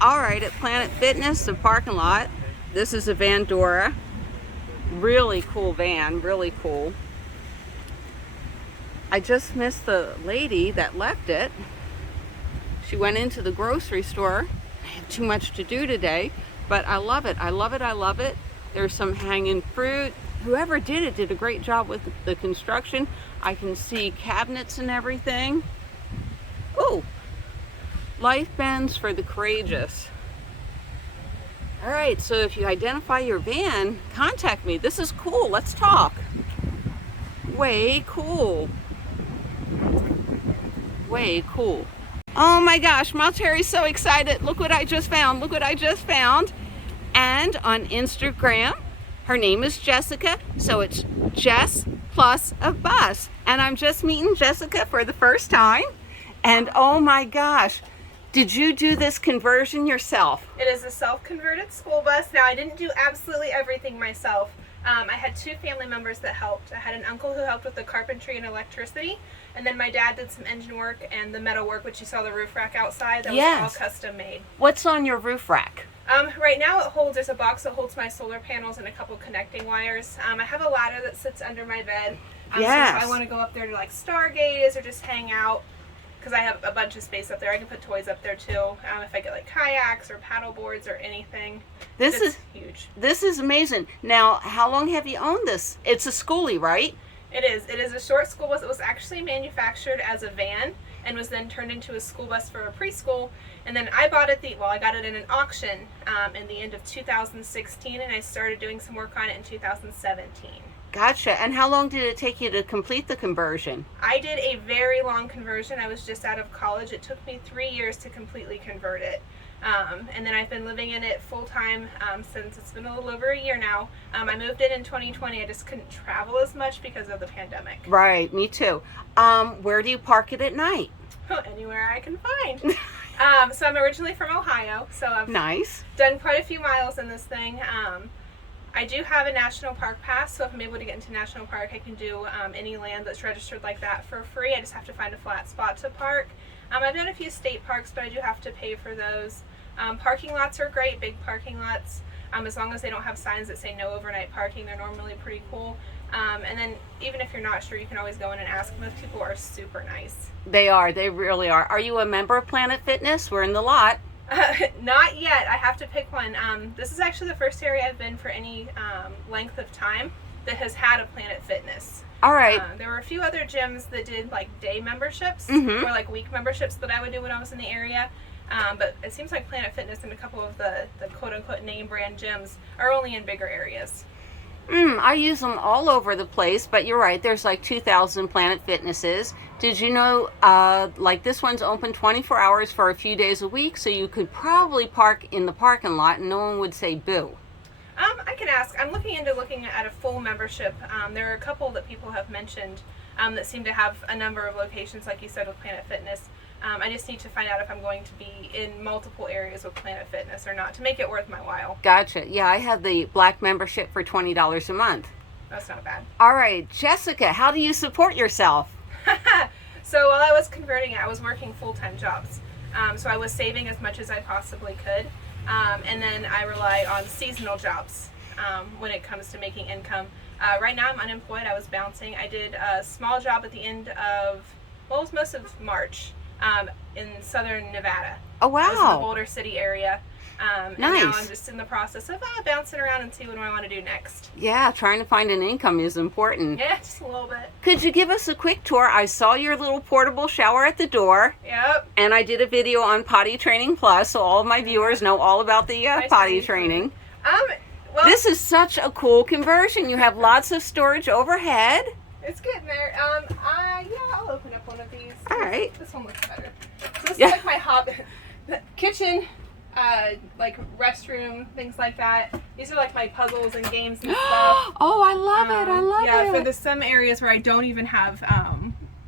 All right, at Planet Fitness, the parking lot. This is a Vandora. Really cool van, really cool. I just missed the lady that left it. She went into the grocery store. I have too much to do today, but I love it. I love it. I love it. There's some hanging fruit. Whoever did it did a great job with the construction. I can see cabinets and everything. Oh, life bends for the courageous. All right, so if you identify your van, contact me. This is cool. Let's talk. Way cool. Way cool. Oh my gosh, Terry's so excited. Look what I just found. Look what I just found. And on Instagram, her name is Jessica. So it's Jess plus a bus. And I'm just meeting Jessica for the first time. And oh my gosh, did you do this conversion yourself? It is a self-converted school bus. Now, I didn't do absolutely everything myself. I had two family members that helped. I had an uncle who helped with the carpentry and electricity, and then my dad did some engine work and the metal work, which you saw the roof rack outside. That was all custom made. What's on your roof rack? Right now there's a box that holds my solar panels and a couple connecting wires. I have a ladder that sits under my bed. So if I want to go up there to like stargaze or just hang out, because I have a bunch of space up there. I can put toys up there too. If I get like kayaks or paddle boards or anything. This is huge. This is amazing. Now, how long have you owned this? It's a schoolie, right? It is. It is a short school bus. It was actually manufactured as a van and was then turned into a school bus for a preschool. And then I bought it, I got it in an auction in the end of 2016, and I started doing some work on it in 2017. Gotcha. And how long did it take you to complete the conversion? I did a very long conversion. I was just out of college. It took me 3 years to completely convert it. And then I've been living in it full time since it's been a little over a year now. I moved in 2020. I just couldn't travel as much because of the pandemic. Right, me too. Where do you park it at night? Anywhere I can find. So I'm originally from Ohio, so I've done quite a few miles in this thing. I do have a national park pass, so if I'm able to get into national park, I can do any land that's registered like that for free. I just have to find a flat spot to park. I've done a few state parks, but I do have to pay for those. Parking lots are great, big parking lots. As long as they don't have signs that say no overnight parking, they're normally pretty cool. And then even if you're not sure, you can always go in and ask. Most people are super nice. They are. They really are. Are you a member of Planet Fitness? We're in the lot. Not yet. I have to pick one. This is actually the first area I've been for any length of time that has had a Planet Fitness. All right. There were a few other gyms that did like day memberships or like week memberships that I would do when I was in the area. But it seems like Planet Fitness and a couple of the quote-unquote name brand gyms are only in bigger areas. I use them all over the place, but you're right. There's like 2,000 Planet Fitnesses. Did you know, like this one's open 24 hours for a few days a week, so you could probably park in the parking lot and no one would say boo. I can ask. I'm looking at a full membership. There are a couple that people have mentioned that seem to have a number of locations, like you said, with Planet Fitness. I just need to find out if I'm going to be in multiple areas with Planet Fitness or not to make it worth my while. Gotcha. Yeah, I have the black membership for $20 a month. That's not bad. All right, Jessica, how do you support yourself? So while I was converting it, I was working full-time jobs. So I was saving as much as I possibly could. And then I rely on seasonal jobs when it comes to making income. Right now I'm unemployed. I was bouncing. I did a small job at the end of, it was most of March. In southern Nevada. Oh, wow. I was in the Boulder City area. Nice. And now I'm just in the process of bouncing around and see what I want to do next. Yeah, trying to find an income is important. Yeah, just a little bit. Could you give us a quick tour? I saw your little portable shower at the door. Yep. And I did a video on Potty Training Plus, so all of my viewers know all about the potty training. Well, this is such a cool conversion. You have lots of storage overhead. It's getting there. I'll open up one of these. All right. This one looks better. So this is like my hobby. Kitchen, like restroom, things like that. These are like my puzzles and games and stuff. Oh, I love it. I love it. Yeah, for some areas where I don't even have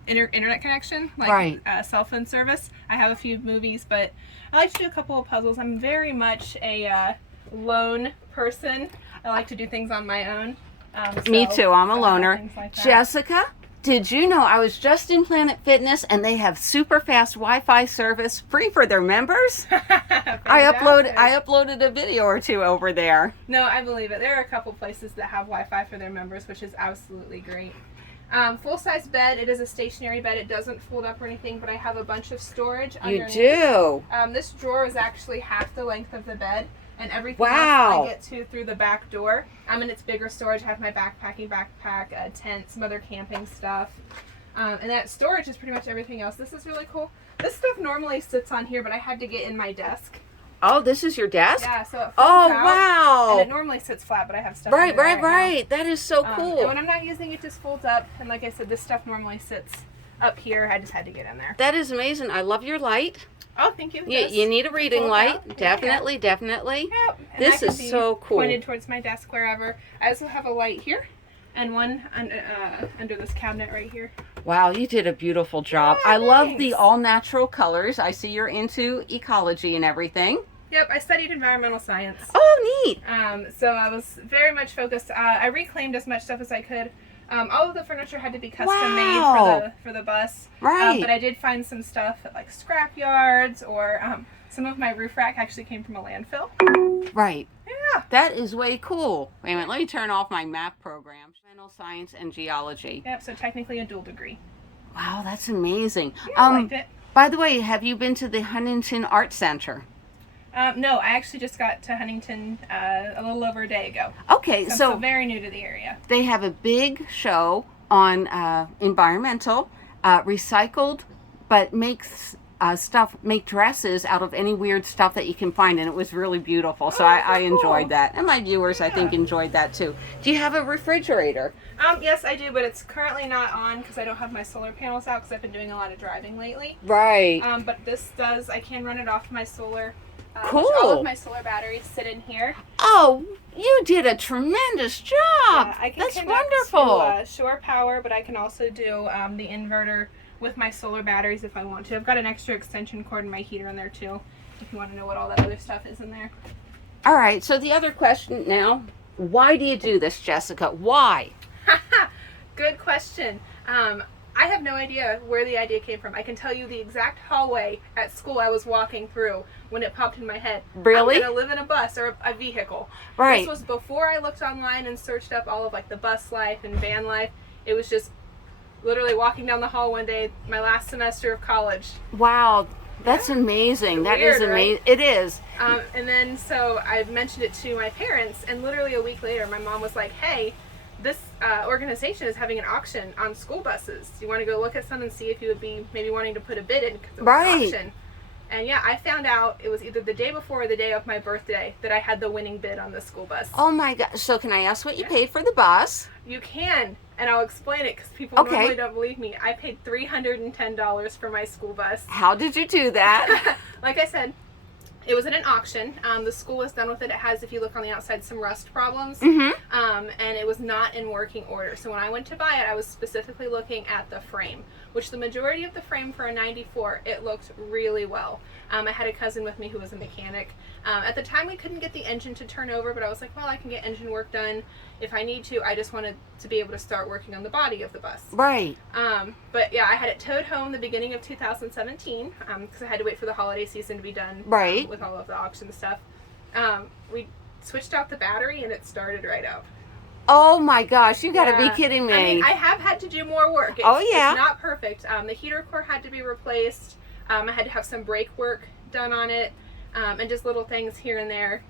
internet connection, like cell phone service, I have a few movies, but I like to do a couple of puzzles. I'm very much a lone person. I like to do things on my own. Me too. I'm a loner. Like Jessica, Did you know I was just in Planet Fitness and they have super fast Wi-Fi service free for their members? I uploaded a video or two over there. No, I believe it. There are a couple places that have Wi-Fi for their members, which is absolutely great. Full-size bed. It is a stationary bed. It doesn't fold up or anything, but I have a bunch of storage underneath. You do? This drawer is actually half the length of the bed, and everything wow. else I get to through the back door. And it's bigger storage. I have my backpacking backpack, a tent, some other camping stuff. And that storage is pretty much everything else. This is really cool. This stuff normally sits on here, but I had to get in my desk. Oh, this is your desk? Yeah, so it folds out, wow. And it normally sits flat, but I have stuff right. now. That is so cool. And when I'm not using it, it just folds up. And like I said, this stuff normally sits up here. I just had to get in there. That is amazing. I love your light. Oh, thank you. You need a reading light. Out. Definitely. Yep. And This is so cool. Pointed towards my desk wherever. I also have a light here and one under this cabinet right here. Wow, you did a beautiful job. Yeah, I love the all-natural colors. I see you're into ecology and everything. Yep, I studied environmental science. Oh, neat. So I was very much focused. I reclaimed as much stuff as I could. All of the furniture had to be custom made for the bus. Right. But I did find some stuff at like scrap yards, or some of my roof rack actually came from a landfill. Right. Yeah. That is way cool. Wait a minute, let me turn off my map program. Environmental science and geology. Yep, so technically a dual degree. Wow, that's amazing. Yeah, I liked it. By the way, have you been to the Huntington Art Center? No, I actually just got to Huntington a little over a day ago. Okay, so I'm still very new to the area. They have a big show on environmental, recycled, but makes make dresses out of any weird stuff that you can find, and it was really beautiful. So I enjoyed that, and my viewers I think enjoyed that too. Do you have a refrigerator? Yes, I do, but it's currently not on because I don't have my solar panels out because I've been doing a lot of driving lately. Right. But this does. I can run it off my solar. Cool. All of my solar batteries sit in here. Oh, you did a tremendous job. Yeah, I can That's wonderful. To, shore power, but I can also do the inverter with my solar batteries if I want to. I've got an extra extension cord and my heater in there too, if you want to know what all that other stuff is in there. All right, so the other question now, why do you do this, Jessica? Why? Good question. I have no idea where the idea came from. I can tell you the exact hallway at school I was walking through when it popped in my head. Really? I'm going to live in a bus or a vehicle. Right. This was before I looked online and searched up all of like the bus life and van life. It was just literally walking down the hall one day, my last semester of college. Wow, that's amazing. That is amazing. Right? It is. And then so I mentioned it to my parents, and literally a week later, my mom was like, "Hey, this organization is having an auction on school buses. Do you want to go look at some and see if you would be maybe wanting to put a bid in because it was an auction?" And yeah, I found out it was either the day before or the day of my birthday that I had the winning bid on the school bus. Oh my God. So can I ask what you paid for the bus? You can, and I'll explain it because people normally don't believe me. I paid $310 for my school bus. How did you do that? Like I said, it was in an auction. The school was done with it. It has, if you look on the outside, some rust problems. And it was not in working order. So when I went to buy it, I was specifically looking at the frame, which the majority of the frame for a 94, it looked really well. I had a cousin with me who was a mechanic. At the time, we couldn't get the engine to turn over, but I was like, well, I can get engine work done if I need to. I just wanted to be able to start working on the body of the bus. Right. But yeah, I had it towed home the beginning of 2017 because I had to wait for the holiday season to be done with all of the auction stuff. We switched out the battery and it started right up. Oh my gosh, you gotta be kidding me. I mean, I have had to do more work. It's not perfect. The heater core had to be replaced. I had to have some brake work done on it, and just little things here and there.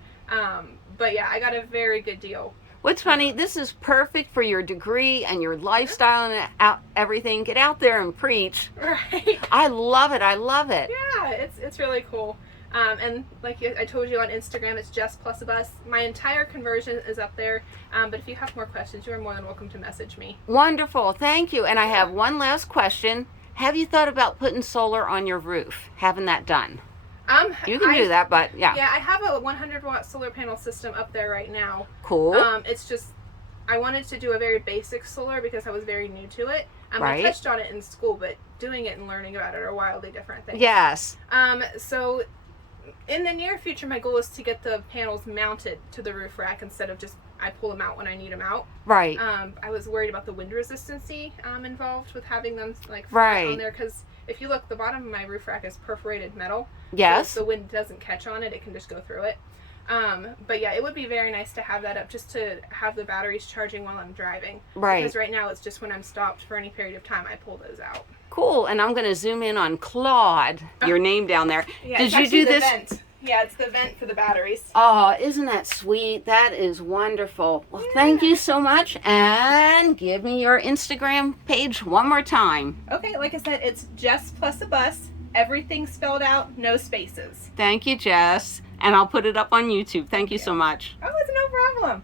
But yeah, I got a very good deal. What's funny, this is perfect for your degree and your lifestyle and everything. Get out there and preach. Right. I love it. I love it. Yeah, it's really cool. And like I told you on Instagram, it's Jess plus a bus. My entire conversion is up there. But if you have more questions, you are more than welcome to message me. Wonderful. Thank you. And I have one last question. Have you thought about putting solar on your roof? Having that done? You can do that, but yeah. Yeah, I have a 100-watt solar panel system up there right now. Cool. It's just, I wanted to do a very basic solar because I was very new to it. I touched on it in school, but doing it and learning about it are wildly different things. Yes. So in the near future, my goal is to get the panels mounted to the roof rack instead of just I pull them out when I need them out. Right. I was worried about the wind resistancy involved with having them like right on there, because if you look, the bottom of my roof rack is perforated metal. Yes. So if the wind doesn't catch on it, it can just go through it. But yeah, it would be very nice to have that up, just to have the batteries charging while I'm driving. Right. Because right now it's just when I'm stopped for any period of time, I pull those out. Cool. And I'm going to zoom in on Claude, your name down there. Yeah, Did you do this? Vent. Yeah, it's the vent for the batteries. Oh, isn't that sweet? That is wonderful. Well, thank you so much. And give me your Instagram page one more time. Okay, like I said, it's Jess plus a bus. Everything spelled out, no spaces. Thank you, Jess. And I'll put it up on YouTube. Thank you so much. Oh, it's no problem.